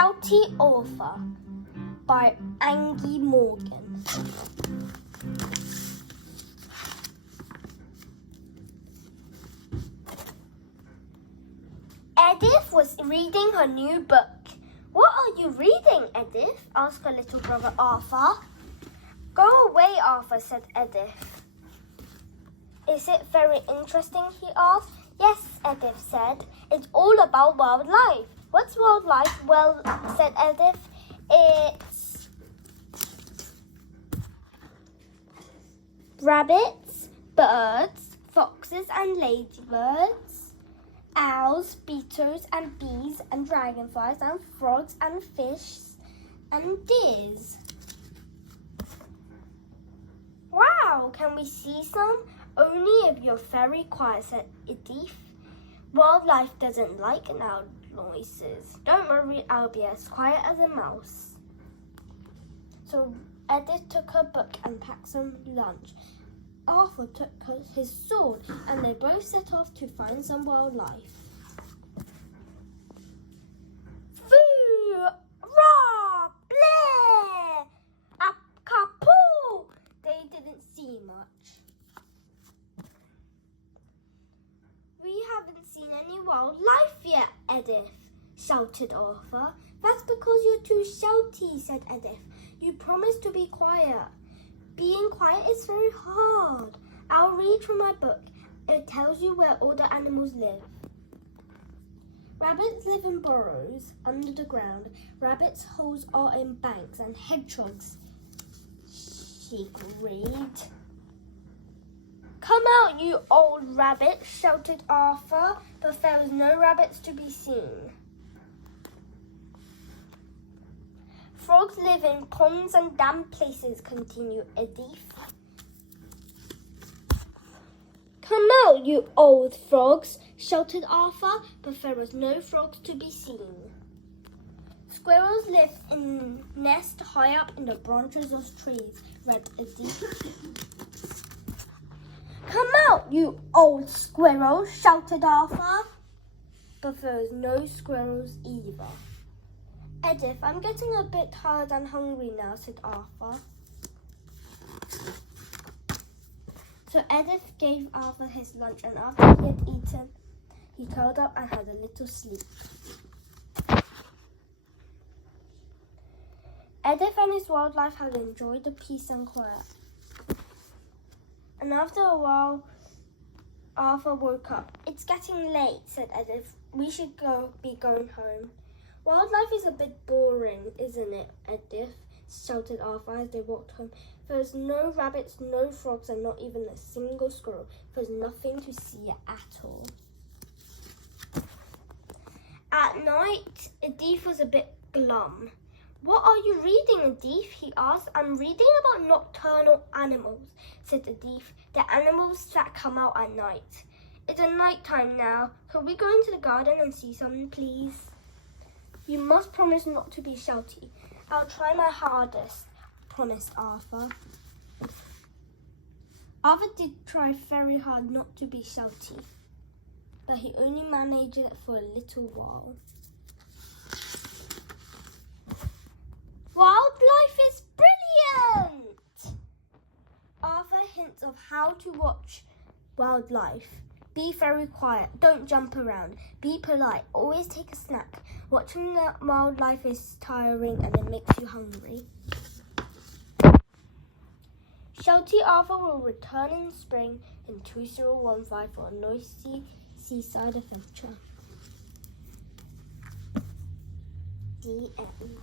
Shouty Arthur by Angie Morgan. Edith was reading her new book. "What are you reading, Edith?" asked her little brother Arthur. "Go away, Arthur," said Edith. "Is it very interesting?" he asked. "Yes," Edith said. "It's all about wildlife." "What's wildlife?" "Well," said Edith, "it's rabbits, birds, foxes and ladybirds, owls, beetles and bees and dragonflies and frogs and fish and deers." "Wow, can we see some?" "Only if you're very quiet," said Edith. "Wildlife doesn't like loud noises." "Don't worry, I'll be as quiet as a mouse." So Edith took her book and packed some lunch. Arthur took his sword and they both set off to find some wildlife. Foo! Rah! Bleh! Kapoo! They didn't see much. "We haven't seen any wildlife yet, Edith," shouted Arthur. "That's because you're too shouty," said Edith. "You promised to be quiet." "Being quiet is very hard. I'll read from my book. It tells you where all the animals live. Rabbits live in burrows under the ground. Rabbits' holes are in banks and hedgehogs," she agreed. "Come out, you old rabbit," shouted Arthur, but there was no rabbits to be seen. "Frogs live in ponds and damp places," continued Edith. "Come out, you old frogs," shouted Arthur, but there was no frogs to be seen. "Squirrels live in nests high up in the branches of trees," read Edith. "Come out, you old squirrel," shouted Arthur, but there was no squirrels either. "Edith, I'm getting a bit tired and hungry now," said Arthur. So Edith gave Arthur his lunch, and after he had eaten, he curled up and had a little sleep. Edith and his wildlife had enjoyed the peace and quiet. And after a while, Arthur woke up. "It's getting late," said Edith. "We should be going home." "Wildlife is a bit boring, isn't it, Edith?" shouted Arthur as they walked home. "There's no rabbits, no frogs, and not even a single squirrel. There's nothing to see at all." At night, Edith was a bit glum. "What are you reading, Edith?" he asked. "I'm reading about nocturnal animals," said Edith. "The animals that come out at night." "It's night time now. Could we go into the garden and see some, please?" "You must promise not to be shouty." "I'll try my hardest," promised Arthur. Arthur did try very hard not to be shouty, but he only managed it for a little while. "Wildlife is brilliant!" Arthur hints of how to watch wildlife. "Be very quiet. Don't jump around. Be polite. Always take a snack. Watching the wildlife is tiring and it makes you hungry." Shouty Arthur will return in spring in 2015 for a noisy seaside adventure. The end.